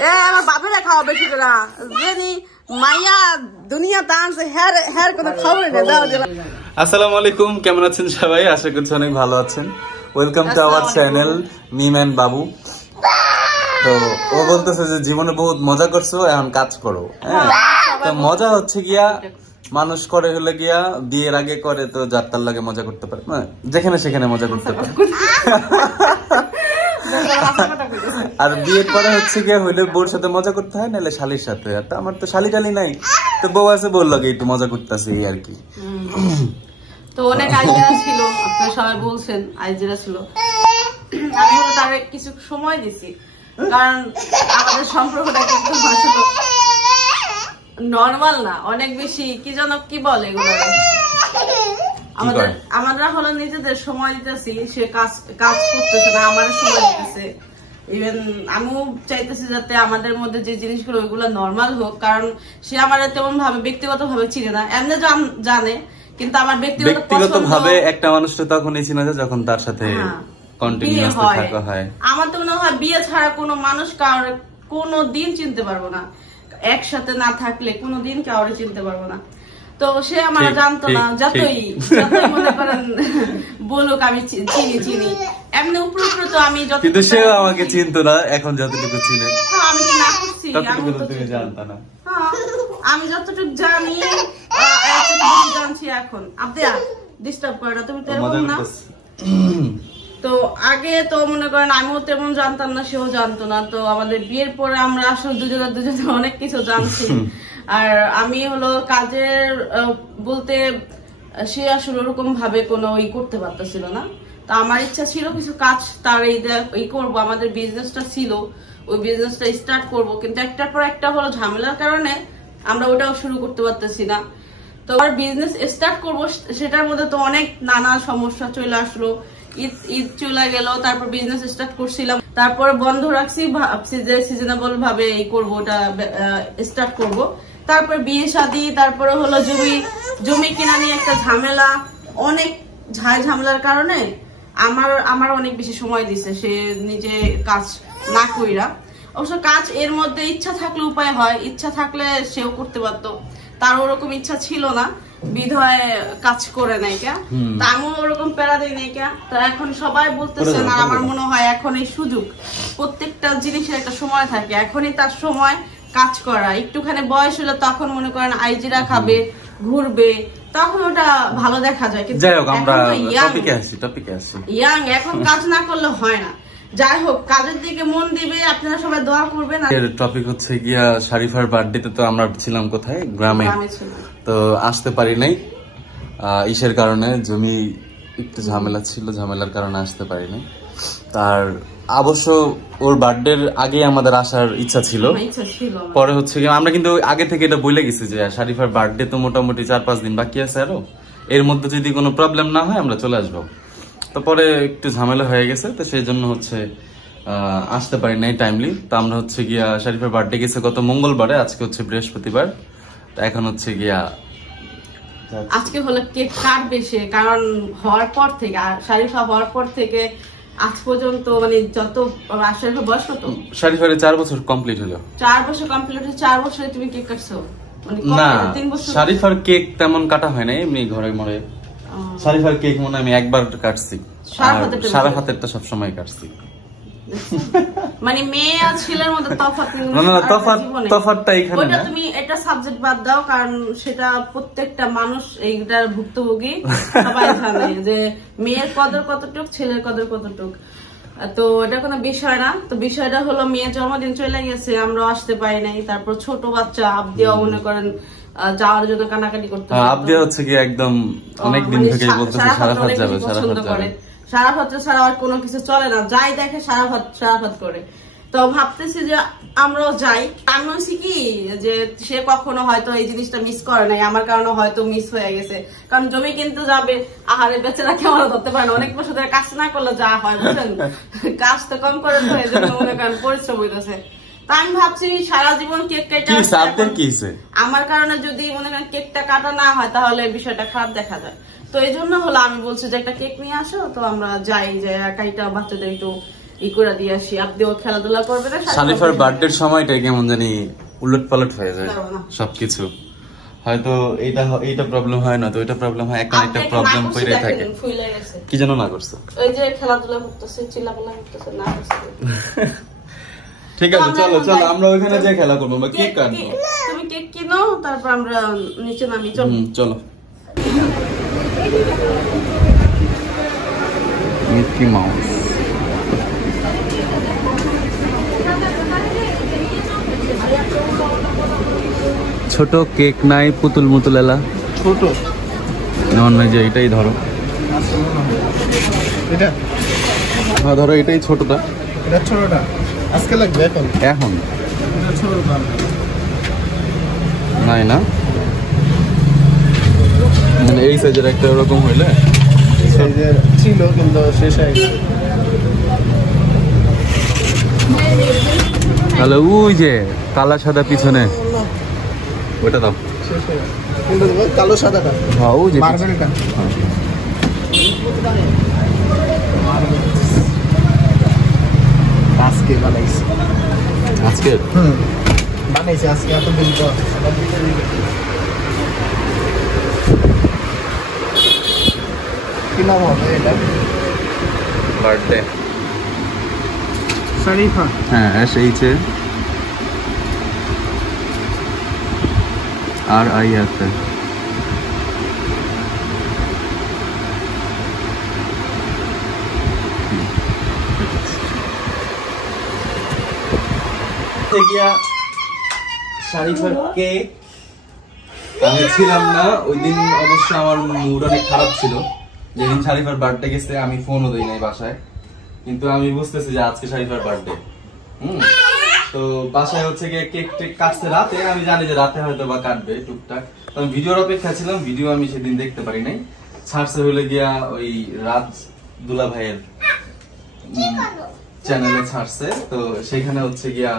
আমার বাপেরা খাওয়া বেশি করে জানি মাইয়া দুনিয়া টানছে হের হের কোনো খবর নেই দাও দিলাম। আসসালামু আলাইকুম, কেমন আছেন সবাই? আশা করছি অনেক ভালো আছেন। Welcome to our channel Mim and Babu. তো ও বলতেছে যে জীবনে বহুত মজা করছো, এখন কাজ করো। হ্যাঁ, তো মজা হচ্ছে গিয়া মানুষ করে হলে গিয়া বিয়ের আগে করে তো যার তার লাগে মজা করতে পারে, যেখানে সেখানে মজা করতে পারে। আর বিয়ের পরে হচ্ছে গিয়ে হইলে বউর সাথে মজা করতে হয়, নাহলে শালির সাথে। আর আমার তো শালি টালি নাই, তো বউ আছে, বউর লাগে একটু মজা করতেছি আর কি। তো অনেক আইডিয়া ছিল, আপনারা সবাই বলছেন আইডিয়া ছিল। আমি তার কিছু সময় দিছি, কারণ আমাদের সম্পর্কটা কিন্তু আসলে নরমাল না, অনেক বেশি কি যেন কি বলে এগুলো। আমরা হলো নিজেদের সময় দিতেছি, সে কাজ করতেছে না, আমাদের সময় দিতেছে। ইভেন আমিও চাইতেছি যাতে আমাদের মধ্যে যে জিনিসগুলো ওইগুলো নর্মাল হোক, কারণ সে আমার তেমন ভাবে ব্যক্তিগত ভাবে চিনে না, এমনি জানে, কিন্তু আমার ব্যক্তিগত ভাবে একটা মানুষ তো তখনই চিনা যায় যখন তার সাথে কন্টিনিউয়াসলি থাকা হয়। আমার তো মনে হয় বিয়ে ছাড়া কোনো মানুষ কারোর কোনো দিন চিনতে পারবো না, একসাথে না থাকলে কোনো দিন কাউরে চিনতে পারবো না। তো সে আমার জানতো না, যতই মনে করেন বলুক আমি চিনি এমনি উপরে উপরে, তো আমি কিন্তু সে আমাকে চিনতো না, এখন যতটুকু চিনে। আমি কি না করছি, তুমি জানতা না। আমি যতটুকু জানি জানছি এখন। আপনি ডিস্টার্ব করে না, তুমি তো এরকম না। তো আগে তো মনে করেন আমিও তেমন জানতাম না, সেও জানতো না। তো আমাদের বিয়ের পরে আমরা আসলে দুজনে অনেক কিছু জানছি। আর আমি হলো কাজের বলতে সে আসলে ওরকম ভাবে কোনো করতে পারতেছিল না। তো আমার ইচ্ছা ছিল কিছু কাজ তার এই করবো, আমাদের বিজনেসটা ছিল, ওই বিজনেসটা স্টার্ট করবো, কিন্তু একটার পর একটা হলো ঝামেলার কারণে আমরা ওটাও শুরু করতে পারতেছি না। তো আর বিজনেস স্টার্ট করবো, সেটার মধ্যে তো অনেক নানা সমস্যা চলে আসলো। ঈদ চলে গেল, তারপর বিজনেস স্টার্ট করছিলাম, তারপরে বন্ধ রাখছি, ভাবছি যে সিজনেবল ভাবে এই করবো, ওটা স্টার্ট করবো। তারপর বিয়ে শাদী, তারপরে হলো জমি কিনা নিয়ে একটা ঝামেলা, অনেক ঝামেলার কারণে আমার অনেক বেশি সময় দিছে সে নিজে কাজ না কইরা। অবশ্য কাজ এর মধ্যে ইচ্ছা থাকলে উপায় হয়, ইচ্ছা থাকলে সেও করতে পারতো, তার ওরকম ইচ্ছা ছিল না, বিধয় কাজ করে নাই কে, তা আমিও ওরকম প্যারা দিই নাই কে। তো এখন সবাই বলতেছেন, আর আমার মনে হয় এখন এই সুযোগ, প্রত্যেকটা জিনিসের একটা সময় থাকে, এখনই তার সময় কাজ করা। একটুখানি বয়স হলে তখন মনে করেন আইজিরা খাবে, ঘুরবে, তখন ওটা ভালো দেখা যায়। কিন্তু ইয়াং, এখন কাজ না করলে হয় না। যাই হোক, কাজের দিকে মন দিবে, আপনারা সবাই দোয়া করবেন। টপিক হচ্ছে গিয়া শারিফার বার্থডেতে তো আমরা ছিলাম কোথায়, গ্রামে, তো আসতে পারি নাই ইসের কারণে, জমি একটু ঝামেলা ছিল, ঝামেলার কারণে আসতে পারি নাই। তার অবশ্য ওর বার্থডের আগে আমাদের আসার ইচ্ছা ছিল, পরে হচ্ছে গিয়ে আমরা কিন্তু আগে থেকে এটা বলে গেছি যে শারিফার বার্থডে তো মোটামুটি 4-5 দিন বাকি আছে, আরো এর মধ্যে যদি কোনো প্রবলেম না হয় আমরা চলে আসবো। তো পরে একটু ঝামেলা হয়ে গেছে, তো সেই জন্য হচ্ছে আসতে পারি নাই টাইমলি। তো আমরা হচ্ছে গিয়া শারিফার বার্থডে গেছে গত মঙ্গলবারে, আজকে হচ্ছে বৃহস্পতিবার। তো এখন হচ্ছে গিয়া আজকে হলো কেক কাটবে সে, কারণ হওয়ার পর থেকে, আর শারিফা হওয়ার পর থেকে আজ পর্যন্ত মানে যত শারিফার বয়স কত, শারিফার 4 বছর কমপ্লিট হলো। 4 বছর কমপ্লিট হলো, 4 বছরে তুমি কেক কাটছো? না, শারিফার কেক তেমন কাটা হয় না, এমনি ঘরে মরে। শারিফার কেক মনে আমি একবার কাটছি, সারা হাতেরটা সবসময় কাটছি। মানে মেয়ে আর ছেলের মধ্যে তফাৎটা এখানে। ওটা তুমি এটা সাবজেক্ট বাদ দাও, কারণ সেটা প্রত্যেকটা মানুষ এইটার ভুক্তভোগী, সবাই জানে যে মেয়ের কদর কতটুক, ছেলের কদর কতটুক। তো এটা কোনো বিষয় না। তো বিষয়টা হলো মেয়ের জন্মদিন চলে গেছে, আমরা আসতে পারি নাই। তারপর ছোট বাচ্চা আবদিয়া মনে করেন যাওয়ার জন্য কানাকানি করতে, আবদিয়া হচ্ছে কি একদম অনেক দিন থেকে বলতেছে সারাফাত যাবে, সারাফাত যাবে, সারাফাত ছাড়া আর কোনো কিছু চলে না, যাই দেখে সারাফাত করে। তো ভাবতেছি যে আমরাও যাই। আমি বলছি কি যে সে কখনো হয়তো এই জিনিসটা মিস করে নাই, আমার কারণে হয়তো মিস হয়ে গেছে, কারণ জমি কিনতে যাবে, আহারে বেচারা কেমন ধরতে পারে না, অনেক বছর ধরে কাজ না করলে যা হয় বুঝলেন, কাজ তো কম করে মনে করেন পরিশ্রম হইতেছে। তা আমি ভাবছি সারা জীবন কেক কেটে আমার কারণে যদি মনে করেন কেকটা কাটা না হয়, তাহলে বিষয়টা খারাপ দেখা যায়। তো এই জন্য হলো আমি বলছি যে একটা কেক নিয়ে আসো, তো আমরা যাই, যে একাইটা বাচ্চাদের একটু ই করে দিয়ে আসি। আপনিও খেলাধুলা করবে না। শারিফার বার্থডের সময়টাই কেমন জানি উলট পালট হয়ে যায় সবকিছু। হয়তো এইটা প্রবলেম হয় না তো ওইটা প্রবলেম হয়, একটা একটা প্রবলেম পড়ে থাকে। কি যেন না করছে, ওই যে খেলাধুলা করতেছে, চিল্লাপাল্লা করতেছে না করছে। ঠিক আছে চলো চলো আমরা ওইখানে যে খেলা করবো, আমরা কেক কাটবো। তুমি কেক কিনো, তারপর আমরা নিচে নামি। চলো চলো। মিকি মাউস ছোট কেক নাই, পুতুল মুতুল এলা ছোট নন যে এটাই ধরো, এটা হ্যাঁ ধরো এটাই ছোটটা। এটা ছোটটা আজকে লাগবে এখন এখন এটা ছোটটা নাই না, মানে এই সাইজের একটা এরকম হইলে সাইজের ছিল কিন্তু শেষ হয়ে গেছে। তাহলে ওই যে কালা সাদা পিছনে ওটা দাও। শেষ হয়ে গেছে কিন্তু কালো সাদাটা, হ্যাঁ ওই যে মার্বেলটা আজকে বানাইছে। আজকে বানাইছে আজকে এতদিন পর। কি নাম হবে এটা? বার্থডে শরীফা। হ্যাঁ SHARIFA শারিফার কেক আমি ছিলাম না ওই দিন, অবশ্য আমার মুড অনেক খারাপ ছিল যেদিন শারিফার বার্থডে গেছে। আমি ফোনও দিই নাই বাসায়, কিন্তু আমি বুঝতেছি যে আজকে শারিফার বার্থডে। তো বাসায় হচ্ছে গিয়ে কেক টেক কাটছে রাতে, আমি জানি যে রাতে হয়তো বা কাটবে টুকটাক। তো আমি ভিডিওর অপেক্ষা ছিলাম, ভিডিও আমি সেদিন দেখতে পারি নাই। ছাড়ছে হলে গিয়া ওই রাজ দুলা ভাইয়ের চ্যানেলে ছাড়ছে, তো সেখানে হচ্ছে গিয়া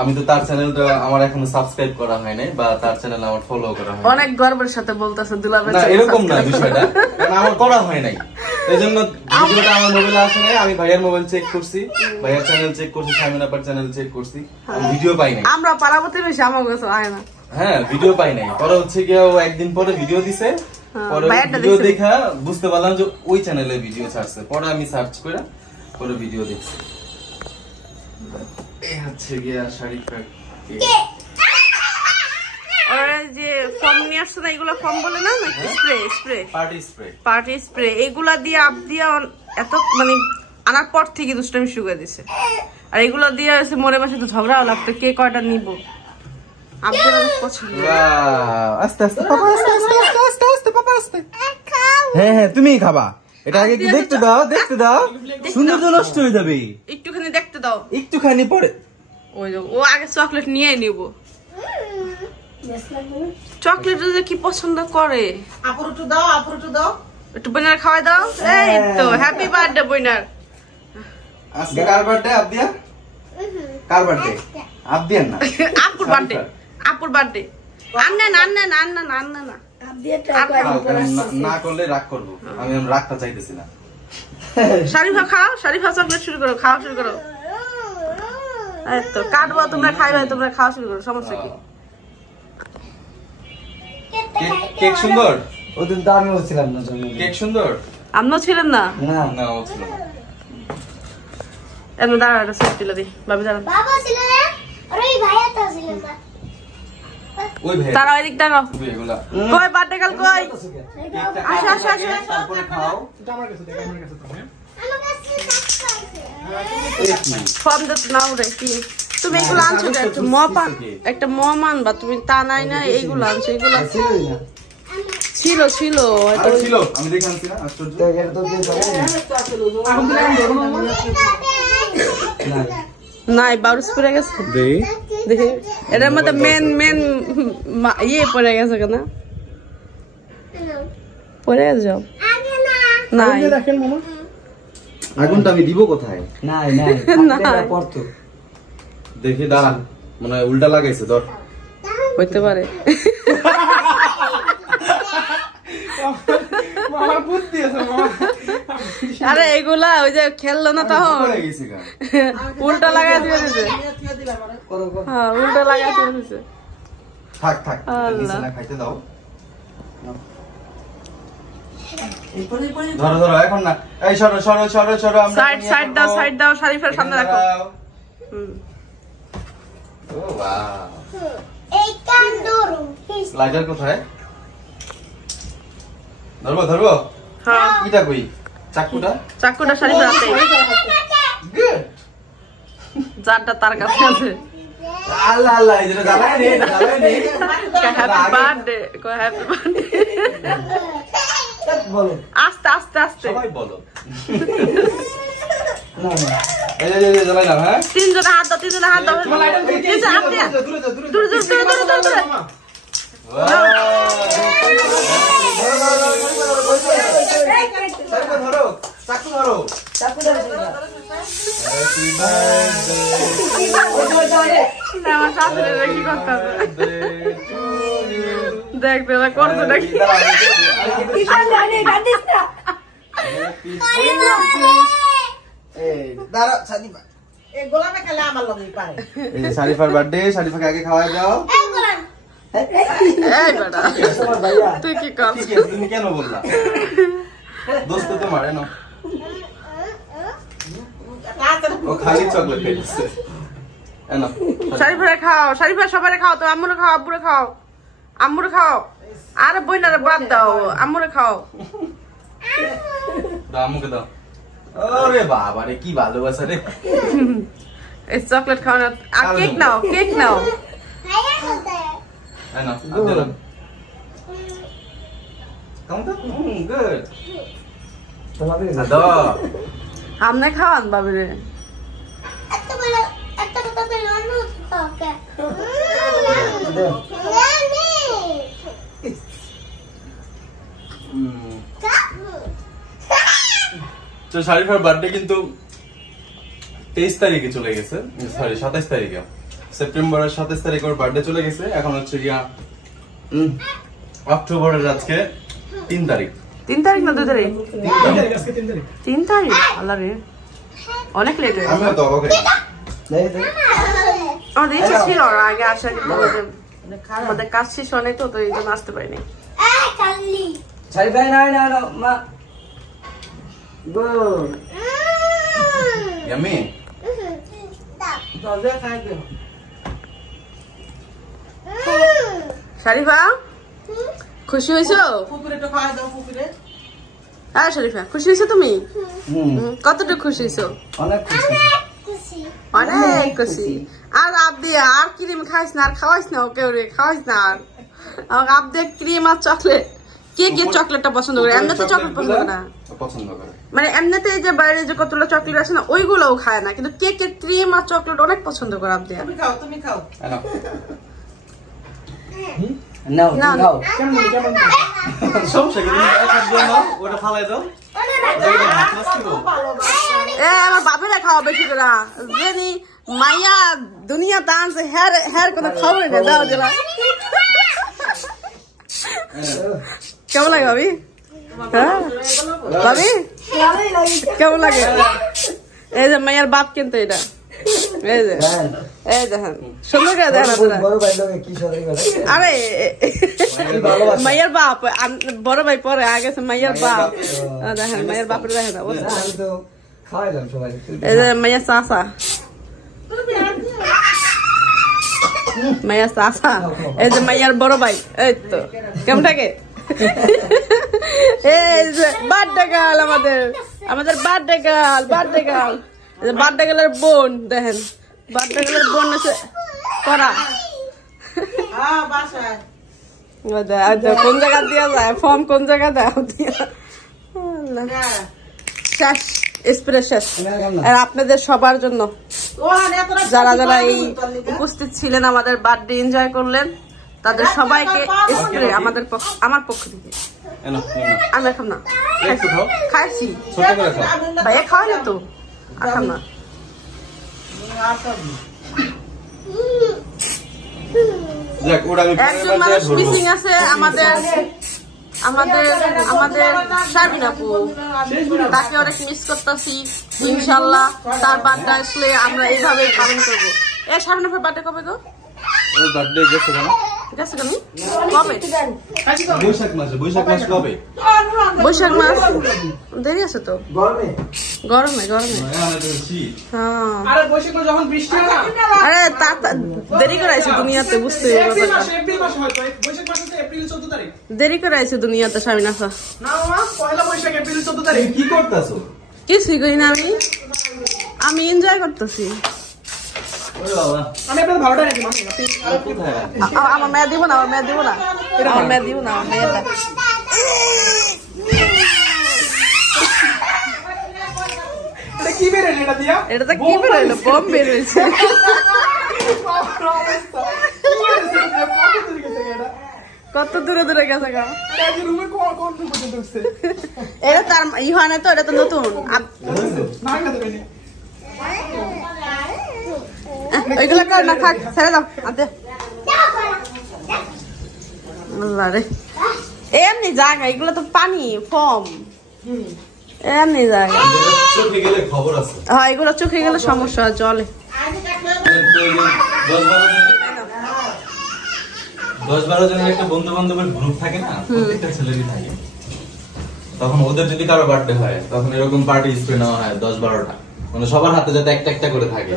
আমি তো তার চ্যানেলটা আমার এখনো সাবস্ক্রাইব করা হয় নাই, বা তার চ্যানেল আমার ফলো করা হয় অনেক গর্বের সাথে বলতেছে দুলাভাই। না এরকম না বিষয়টা, কারণ আমার করা হয় নাই, এইজন্য ভিডিওটা আমার মোবাইলে আসে নাই। আমি ভাইয়ের মোবাইল চেক করছি, ভাইয়ের চ্যানেল চেক করছি, শামিন আপার চ্যানেল চেক করছি, ভিডিও পাই নাই। আমরা পারাবতী বেশি আমার কাছে আয় না। হ্যাঁ ভিডিও পাই নাই। পরে হচ্ছে গিয়ে ও একদিন পরে ভিডিও দিছে, পরে ভিডিও দেখা বুঝতে পারলাম যে ওই চ্যানেলে ভিডিও ছাড়ছে। পরে আমি সার্চ করে পরে ভিডিও দেখছি। এই হচ্ছে গিয়া শারিফা যে ফর্ম নিয়ে আসছে না, এগুলো ফর্ম বলে না, স্প্রে পার্টি স্প্রে, এগুলা দিয়ে আপ দিয়া এত মানে আনার পর থেকে দুষ্টামি শুরু করে দিছে। আর এগুলো দিয়ে মোরে মাসে তো ঝগড়া লাগতো কে কয়টা নিব। আপনার অনেক পছন্দ। আস্তে আস্তে পাপা, আস্তে আস্তে আস্তে আস্তে আস্তে পাপা আস্তে। হ্যাঁ হ্যাঁ তুমিই খাবা, এটা আগে একটু দেখতে দাও, দেখতে দাও, সুন্দর তো নষ্ট হয়ে যাবে। একটুখানি দেখতে দাও, একটুখানি পরে। ওই ও আগে চকলেট নিয়ে নিব। চকলেট যে কি পছন্দ করে। আপুরটু দাও, একটু বইনার খাওয়াই দাও। এই তো হ্যাপি বার্থডে বইনার। আজকে কার বার্থডে? আব্দিয়া কার বার্থডে? আব্দিয়া না, আপুর বার্থডে। আন্না না না করলে রাগ করবো, আমি রাগটা চাইতেছি না। শারিফা খাও, শারিফা চকলেট শুরু করো, খাওয়া শুরু করো। এই তো কাটবো, তোমরা খাইবে, তোমরা খাওয়া শুরু করো, সমস্যা কি? কেক সুন্দর। ওদিন তো আমিও ছিলাম না, কেক সুন্দর। আপনিও ছিলেন না? না ও ছিল না। এমনি দাঁড়া সেফটি লবি ভাবি দাঁড়ান। বাবা ছিল না, আর ওই ভাইয়া তো ছিল না। ওই ভাই তারা ওই দিক দাঁড়াও। এগুলা কই বার্থডে কাল কই? আসো আসো আসো। তারপরে খাও। এটা আমার কাছে দেখ, আমার কাছে তো হ্যাঁ আমার কাছে আছে। ফর্ম দে নাও রে কি তুমি এগুলো আনছো যে একটা মমান বা তুমি তা নাই না, এইগুলো আনছো, এগুলো ছিল আর ছিল আমি দেখে আনছি না আশ্চর্য। নাই বাউস পড়ে গেছে দেখি, এটার মধ্যে মেন ইয়ে পড়ে গেছে কেন পড়ে যাও। নাই দেখেন মামা, আগুনটা আমি দিব কোথায়? নাই পড়তো দেখি দাঁড়া, মনে হয় উল্টা লাগাইছে। ধর হইতে পারে। মামার বুদ্ধি আছে মামা। আরে এগুলা ওই যে খেললো না তখন উল্টা লাগাই দিয়ে দিছে। হ্যাঁ উল্টা লাগাই দিয়ে দিছে। থাক থাক বিছানা খাইতে দাও। ধরো ধরো এখন না, এই সরো সরো সরো সরো। সাইড দাও শরীফের সামনে রাখো। ও ওয়াও, এই কান ধরো। লাইটার কোথায়? ধরবো ধরবো। হ্যাঁ এটা কই? চাকুটা শরীফের হাতে। গুড। জারটা তার কাছে আছে। আল্লাহ আল্লাহ, এটা জ্বালায় নে, জ্বালায় নে। হ্যাপি বার্থডে, কো হ্যাপি বার্থডে। বলো আস্তে আস্তে আস্তে সবাই বলো। না না, এই যে জ্বালাই না। হ্যাঁ তিনজনে হাত দাও। তিনজনে হাত দাও। দূরে ধরো, চাকু ধরো। আমার শাশুড়ি কি করতেছে দেখ দেখ করছে নাকি। শারিফার বার্থডে, শারিফাকে আগে খাওয়াই দাও। এই বেটা তুই কি কর? তুমি কেন বললা? দোস্ত তোমার এনো। ও খালি চকলেট খাইছে। এনো শরীফের খাও, শরীফের সবারে খাও। তো আম্মুরে খাও, আব্বুরে খাও, আম্মুরে খাও। আরে বইনারে বাদ দাও, আম্মুরে খাও। দাও আমাকে দাও। আরে বাবা রে, কি ভালোবাসা রে। এই চকলেট খাও না। আর কেক নাও, কেক নাও। এনো আদর। Count good. আদর আমনে খাওয়ান বাবিরে। তো শারিফার বার্থডে কিন্তু 23 তারিখে চলে গেছে, সরি 27 তারিখে, সেপ্টেম্বরের 27 তারিখে ওর বার্থডে চলে গেছে। এখন হচ্ছে গিয়া অক্টোবরের আজকে 3 তারিখ। 3 তারিখ না 2 তারিখ? 3 তারিখ। আল্লাহ রে, অনেক লেট হয়ে আমি গেছে। তো অবাক হয়ে আমাদের ইচ্ছা ছিল আগে আসার, কিন্তু আমাদের কাজ শেষ অনেক, তো এই জন্য আসতে পারিনি। ইয়ামি। শরীফা খুশি হয়েছো? হ্যাঁ শরীফা খুশি হয়েছো তুমি? কতটুকু খুশি হয়েছো? অনেক অনেক খুশি। আর আবদি আর ক্রিম খাইস না, আর খাওয়াইস না ওকে, ওরে খাওয়াইস না। আর আবদি ক্রিম আর চকলেট, কে কে চকলেটটা পছন্দ করে? এমনিতে চকলেট পছন্দ করে না, মানে এমনিতে এই যে বাইরে যে কতগুলো চকলেট আছে না ওইগুলোও খায় না, কিন্তু কেকের ক্রিম আর চকলেট অনেক পছন্দ করে আবদি। তুমি খাও। আমার বাপেরা খাওয়া বেশি করে, জানি মাইয়া দুনিয়া টানছে হের কোনো খবর নেই। দাও দিলা কেমন লাগে ভাবি? হ্যাঁ ভাবি কেমন লাগে? এই যে মাইয়ার বাপ কিন্তু এটা, এই যে এই দেখেন সুন্দর করে দেখেন আপনারা। আরে মাইয়ার বাপ, বড় ভাই পরে আগে মাইয়ার বাপ দেখেন, মাইয়ার বাপের দেখেন এই যে মাইয়ার চাচা, মাইয়ার চাচা, এই যে মাইয়ার বড় ভাই। এই তো কেমন থাকে? এই যে বার্থডে গার্ল, আমাদের birthday girl, birthday girl, birthday গার্লের বোন দেখেন, বার্থডে গার্লের বোন আছে করা। কোন জায়গা দিয়া যায় ফর্ম, কোন জায়গা দাও দিয়া শেষ স্প্রে শেষ। আর আপনাদের সবার জন্য যারা যারা এই উপস্থিত ছিলেন, আমাদের বার্থডে এনজয় করলেন, তাদের সবাইকে স্প্রে আমার পক্ষ থেকে। আমি এখন না খাইছি, ভাইয়া খাওয়াই না তো, এখন না। একজন মানুষ মিসিং আছে আমাদের, আমাদের শারমিন আপু, তাকে অনেক মিস করতেছি। ইনশাল্লাহ তার বার্থডে আসলে আমরা এইভাবে পালন করবো। শারমিন আপুর বার্থডে কবে গো? বার্থডে গেছে কেন? গেছে কেন? কবে? বৈশাখ মাস কবে? বৈশাখ মাস দেরি আছে তো। গরমে আরে দেরি করে আইছে দুনিয়াতে, বুঝতে দেরি করে আইছে দুনিয়াতে। শারমিন আপা কি করতেছো? কিছুই করি না, আমি এনজয় করতেছি। আমার মেয়ে দিব না, আমার মেয়েটা কি বেরোলো এটা দিয়া? এটা তো কি বেরোলো? বম বেরোয়েছে। কত দূরে গেছে গা? এটা তার ইহানে তো, এটা তো নতুন। ওইগুলো কর না, থাক, ছেড়ে দাও। এমনি জায়গা, এগুলো তো পানি ফর্ম, এমনি জায়গা। চোখে গেলে খবর আছে। হ্যাঁ, এগুলো চোখে গেলে সমস্যা, জলে 10-12 জনের একটা বন্ধু বান্ধবের গ্রুপ থাকে না, প্রত্যেকটা ছেলেরই থাকে। তখন ওদের যদি কারো বার্থডে হয়, তখন এরকম পার্টি স্প্রে নেওয়া হয় 10-12টা, মানে সবার হাতে যাতে একটা করে থাকে।